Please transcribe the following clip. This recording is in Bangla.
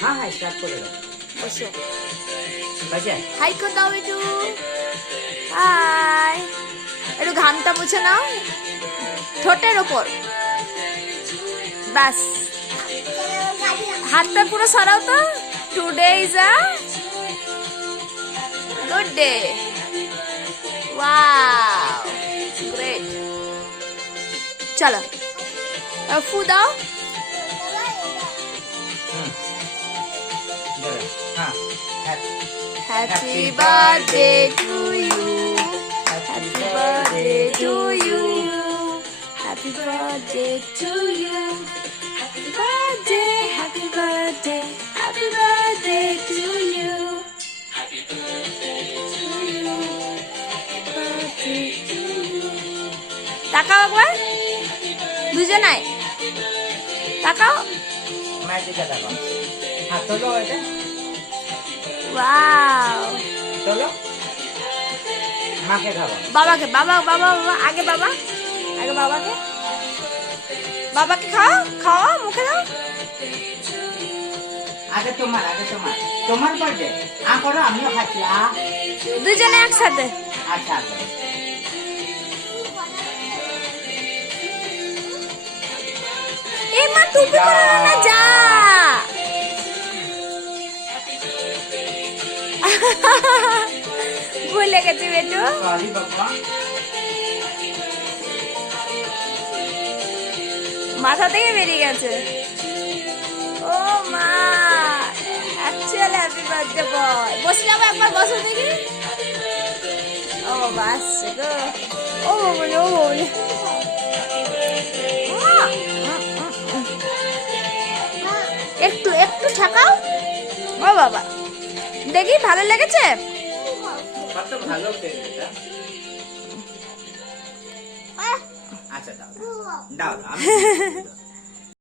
হ্যাঁ হ্যাঁ স্টার্ট করে দাও। বসো। বাজে হাই করে দাও একটু। হাই। একটু ঘামটা মুছে নাও ঠোঁটের ওপর। ব্যাস, হাতটা পুরো সরাও তো। Today is a good day. Wow, great. চলো ফু দাও। হ্যাঁ happy birthday to you, happy birthday to you, happy birthday to you, happy birthday, happy birthday, happy birthday to you, happy birthday to you, birthday to you. তাকাও একবার দুজনাই, তাকাও। মায়ের দিকে তাকাও। হ্যাঁ তোলো এটা, ওয়াও। তোলো। মাকে খাবো। বাবাকে, বাবা বাবা বাবা আগে, বাবা আগে, বাবাকে, বাবাকে খাও, খাওয়া মুখে দাও। আগে তোমার, আগে তোমার, তোমার বার্থডে। আ করো, আমিও খাচ্ছি। আ দুজনে একসাথে। আচ্ছা এ মা তুমি করো না, যা। ভুলে গেছি বেটু। সরি বাবা। মাথা থেকে বেরিয়ে গেছে। ও মা, অ্যাকচুয়ালি হ্যাপি বার্থডে বয়। বসে যাবো একবার, বসো দেখি। ও বাস গো, ও বলে, ও বলে। একটু একটু ঠাকাও। ও বাবা, দেখি ভালো লেগেছে। কত ভালো খেয়ে এটা। আচ্ছা দাও দাও, আমি